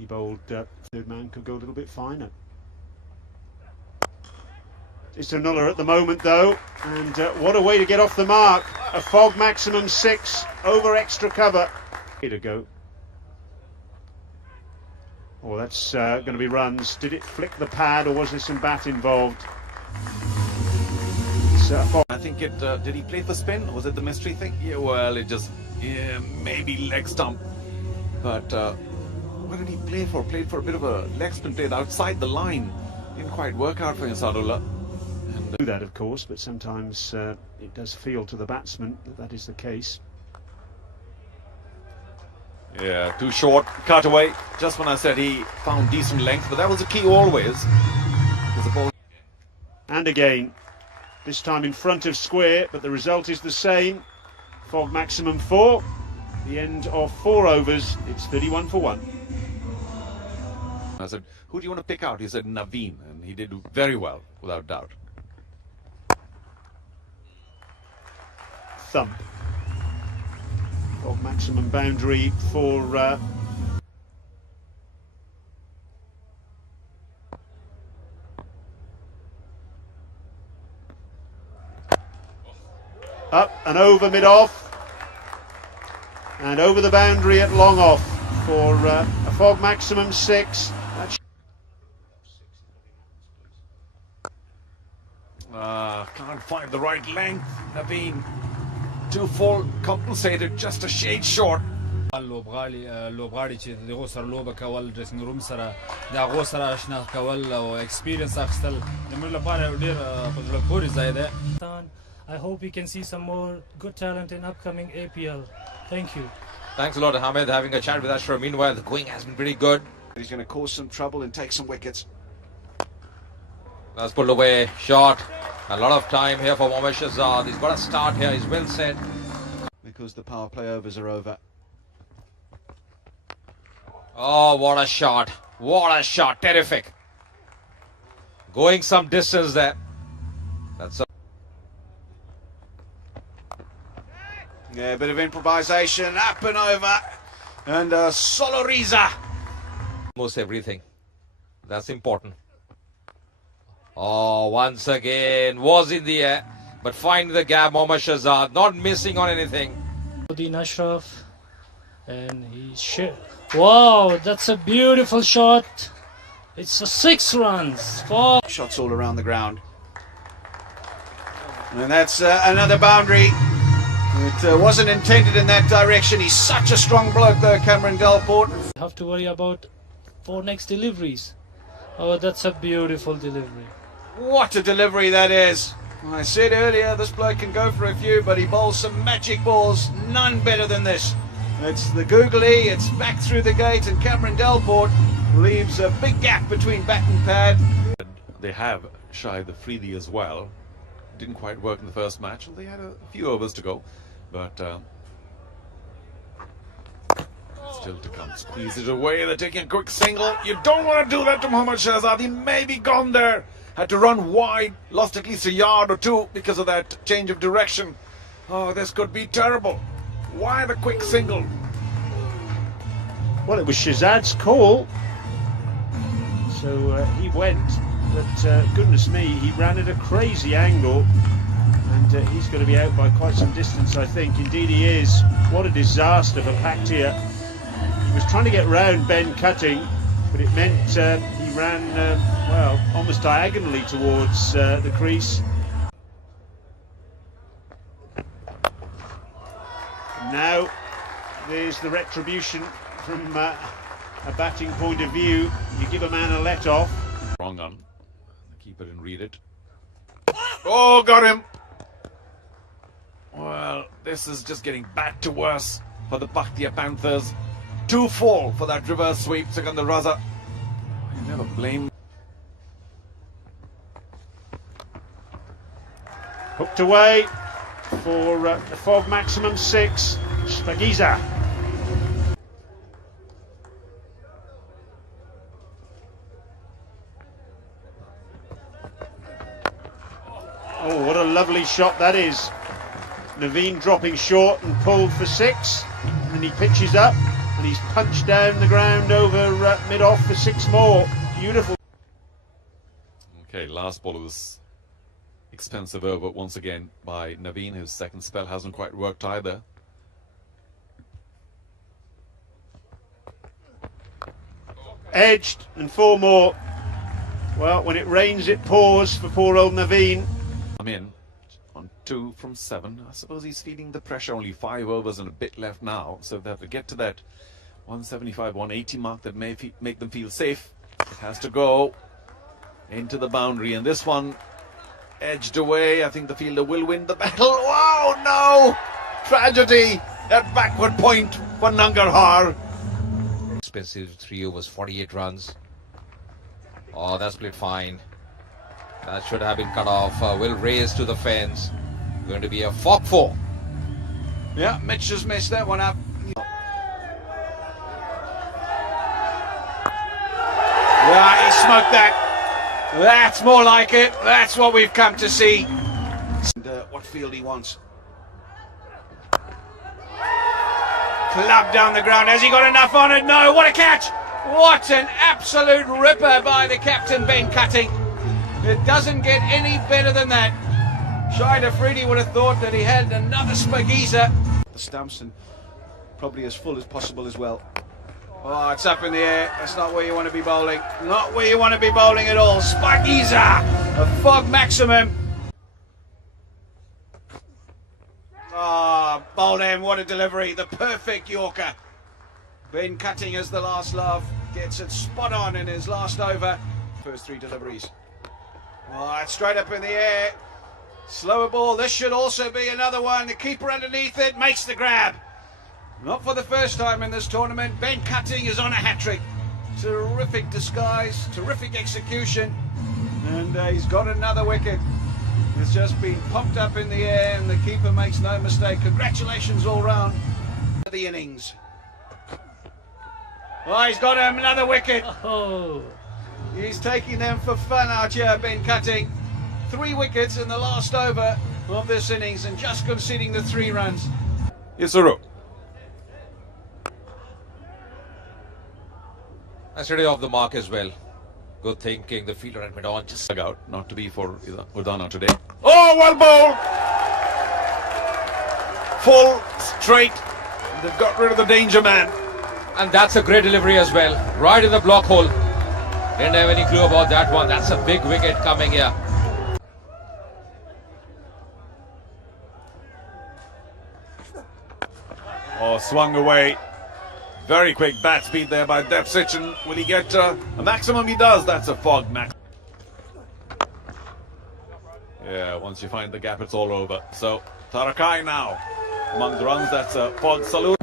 He bowled, third man could go a little bit finer. It's a nuller at the moment though, and what a way to get off the mark. A fog maximum 6 over extra cover. Here to go. Oh, that's going to be runs. Did it flick the pad or was there some bat involved? I think it, did he play for spin? Was it the mystery thing? Yeah, well, it just, yeah, maybe leg stump. But what did he play for? Played for a bit of a leg spin, played outside the line. Didn't quite work out for him, Sadullah. Do that, of course, but sometimes it does feel to the batsman that that is the case. Yeah, too short, cut away. Just when I said he found decent length, but that was the key always. The ball. And again, this time in front of square, but the result is the same. Fog maximum 4. The end of 4 overs. It's 31 for 1. I said, who do you want to pick out? He said Naveen, and he did very well, without doubt. Thump. Fog maximum boundary for up and over mid-off and over the boundary at long off for a fog maximum 6. Can't find the right length. Naveen, too full, compensated, just a shade short. لوبغاړي چې دغه سره لوبه کول ډریسینګ روم سره د هغه سره آشنا کول او ایکسپیرینس اخیستل د موږ لپاره ډیر په زړه پورې ځای دی. I hope we can see some more good talent in upcoming APL. Thank you. Thanks a lot, Hamid, having a chat with us. Meanwhile, the going has been pretty good. He's going to cause some trouble and take some wickets. That's pulled away, shot. A lot of time here for Mohammad Shahzad. He's got a start here, he's well set. Because the power play overs are over. Oh, what a shot. What a shot. Terrific. Going some distance there. That's a yeah, a bit of improvisation, up and over. And Soloriza. almost everything. That's important. Oh, once again, was in the air, but finding the gap, Mohammad Shahzad, not missing on anything. Uddin Ashraf, and wow, that's a beautiful shot. It's a 6 runs. 4 shots all around the ground. And that's another boundary. It wasn't intended in that direction. He's such a strong bloke though, Cameron Delport. Have to worry about 4 next deliveries. Oh, that's a beautiful delivery. What a delivery that is. I said earlier this bloke can go for a few, but he bowls some magic balls. None better than this. It's the googly, it's back through the gate, and Cameron Delport leaves a big gap between bat and pad. They have shied the Freely as well. Didn't quite work in the first match. They had a few overs to go, but still to come. Squeeze it away. They're taking a quick single. You don't want to do that to Mohammad Shahzad. He may be gone there. Had to run wide. Lost at least a yard or two because of that change of direction. Oh, this could be terrible. Why the quick single? Well, it was Shahzad's call, so he went, but goodness me, he ran at a crazy angle, and he's going to be out by quite some distance, I think. Indeed he is. What a disaster for Paktia. He was trying to get round Ben Cutting, but it meant he ran, well, almost diagonally towards the crease. Now there's the retribution from a batting point of view. You give a man a let off. Wrong on. Keep it and read it. Oh, got him. Well, this is just getting bad to worse for the Paktia Panthers. 2-4 for that reverse sweep, Sikandar Raza. You never blame. Hooked away for the fog maximum 6. Spagiza. Oh, what a lovely shot that is. Naveen dropping short and pulled for 6, and he pitches up, and he's punched down the ground over mid-off for 6 more. Beautiful. Okay, last ball was expensive over once again by Naveen. His second spell hasn't quite worked either. Edged and 4 more. Well, when it rains it pours for poor old Naveen. I'm in on 2 from 7. I suppose he's feeling the pressure. Only 5 overs and a bit left now, so if they have to get to that 175, 180 mark that may make them feel safe, it has to go into the boundary, and this one edged away. I think the fielder will win the battle. Wow, no! Tragedy at backward point for Nangarhar. Expensive 3 overs, 48 runs. Oh, that's played fine. That should have been cut off. Will raise to the fence. Going to be a fork 4. Yeah, Mitch has messed that one up. Yeah, he smoked that. That's more like it. That's what we've come to see. And, what field he wants. Club down the ground. Has he got enough on it? No. What a catch! What an absolute ripper by the captain, Ben Cutting. It doesn't get any better than that. Shahid Afridi would have thought that he had another spageezer. The stumps, and probably as full as possible as well. Oh, it's up in the air. That's not where you want to be bowling. Not where you want to be bowling at all. Spageezer! A fog maximum. Ah, bowled in. What a delivery. The perfect Yorker. Ben Cutting as the last love. Gets it spot on in his last over. First 3 deliveries. Oh, it's straight up in the air. Slower ball. This should also be another one. The keeper underneath it makes the grab. Not for the first time in this tournament. Ben Cutting is on a hat-trick. Terrific disguise, terrific execution. And he's got another wicket. It's just been popped up in the air and the keeper makes no mistake. Congratulations all round. The innings. Oh, he's got another wicket. Oh. He's taking them for fun out here, Ben Cutting. 3 wickets in the last over of this innings and just conceding the 3 runs. Isuru. That's ready off the mark as well. Good thinking. The fielder had on just Out, not to be for Udana today. Oh, well bowled! Full, straight. They've got rid of the danger man. and that's a great delivery as well. Right in the block hole. Didn't have any clue about that one. That's a big wicket coming here. Oh, swung away. Very quick bat speed there by Depsich, and will he get a maximum? He does. That's a fog max. Yeah, once you find the gap, it's all over. So, Tarakai now among the runs. That's a fog salute.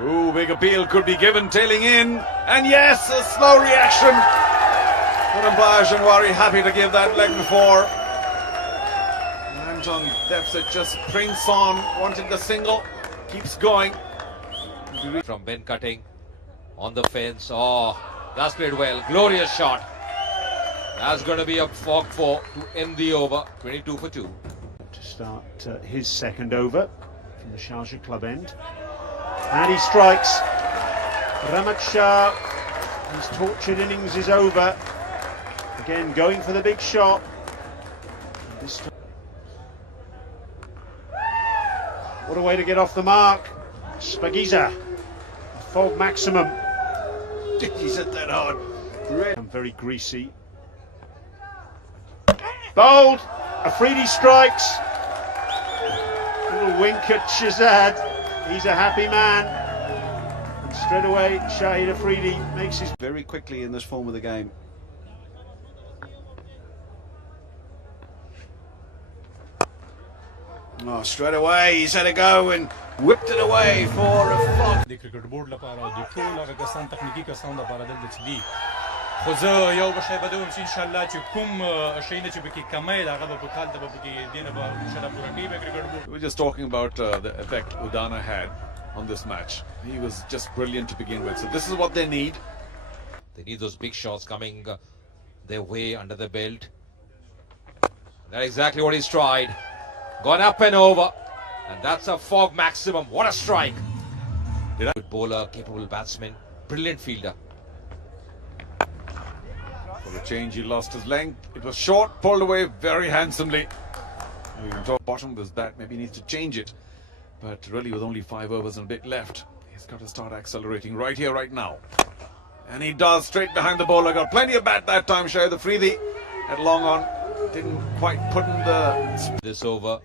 Ooh, big appeal could be given, tailing in. And yes, a slow reaction. Umpire Janwari happy to give that leg before. Anton Depsich just prints on, wanted the single. Keeps going. From Ben Cutting on the fence. Oh, that's played well. Glorious shot. That's going to be a fog 4 to end the over. 22 for 2. To start his second over from the Sharjah club end. And he strikes. Ramat Shah, his tortured innings is over. Again, going for the big shot. This time. What a way to get off the mark. Spagiza, fog maximum. He's hit that hard. I'm very greasy. Bowled. Afridi strikes. Little wink at Shazad. He's a happy man. And straight away, Shahid Afridi makes his. Very quickly in this form of the game. Oh, straight away he's had a go and whipped it away for a fog. د کرکټ بورډ لپاره د ټول هغه کسان تخنیکی کسان لپاره دلته چې دي خو زه یو بشای بدوم چې ان شاء الله چې کوم شي نه چې پکې کمای دا هغه په کال د پکې دینه به ان شاء الله پوره کوي به کرکټ بورډ. We're just talking about the effect Udana had on this match. He was just brilliant to begin with. So this is what they need. They need those big shots coming their way under the belt. That's exactly what he's tried. Gone up and over. And that's a fog maximum. What a strike. Good bowler, capable batsman, brilliant fielder. For the change, he lost his length. It was short, pulled away very handsomely. You can talk bottom with that, maybe he needs to change it. But really, with only 5 overs and a bit left, he's got to start accelerating right here, right now. And he does, straight behind the bowler. Got plenty of bat that time, Shahid Afridi. At long on, didn't quite put in the... This over.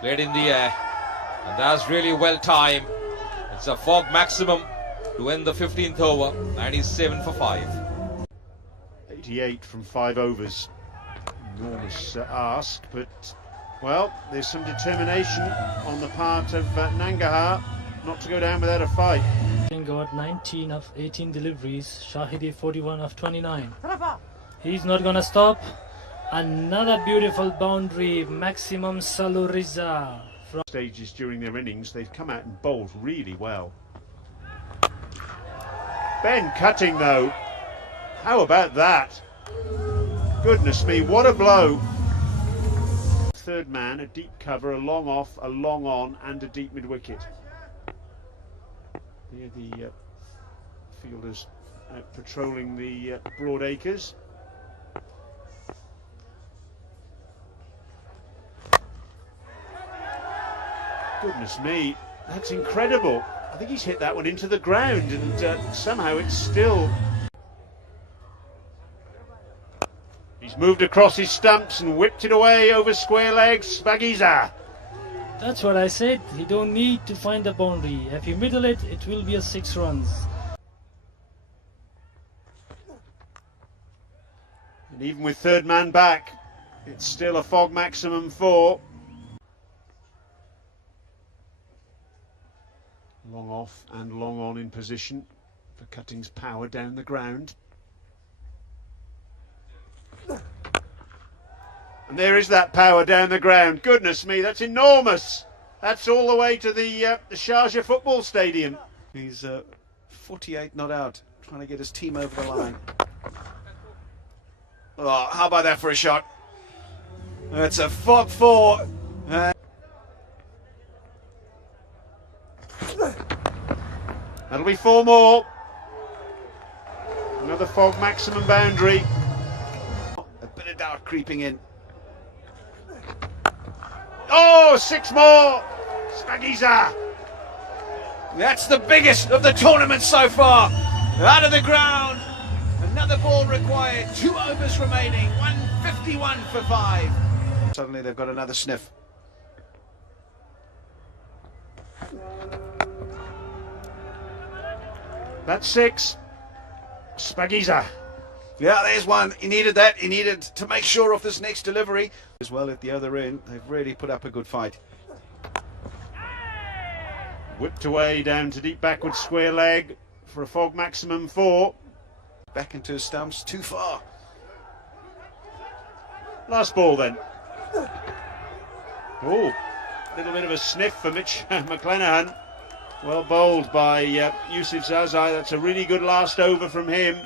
Played in the air. And that's really well timed. It's a fog maximum to end the 15th over. 97 for 5. 88 from 5 overs. Enormous ask, but, well, there's some determination on the part of Nangarhar not to go down without a fight. Got 19 of 18 deliveries. Shahidi 41 of 29. He's not gonna stop. Another beautiful boundary. Maximum Saluriza. From stages during their innings, they've come out and bowled really well. Ben cutting though. How about that? Goodness me, what a blow. Third man, a deep cover, a long off, a long on, and a deep mid-wicket. Here the fielders patrolling the broad acres. Goodness me, that's incredible. I think he's hit that one into the ground, and somehow it's still... He's moved across his stumps and whipped it away over square legs. Spagiza. That's what I said. He don't need to find the boundary. If you middle it, it will be a 6 runs. And even with third man back, it's still a fog maximum 4. Long off and long on in position for Cutting's power down the ground. And there is that power down the ground. Goodness me, that's enormous. That's all the way to the Sharjah football stadium. He's 48 not out, trying to get his team over the line. Oh, how about that for a shot? It's a fog 4. That'll be 4 more. Another fog maximum boundary. A bit of doubt creeping in. Oh, 6 more. Spagiza. That's the biggest of the tournament so far. Out of the ground. Another ball required. 2 overs remaining. 151 for 5. Suddenly they've got another sniff. That's 6. Spagiza. Yeah, there's one. He needed that. He needed to make sure of this next delivery. As well at the other end, they've really put up a good fight. Whipped away down to deep backward square leg for a fog maximum 4. Back into his stumps, too far. Last ball then. Oh, little bit of a sniff for Mitch McClenaghan. Well bowled by Yusuf Zazai. That's a really good last over from him.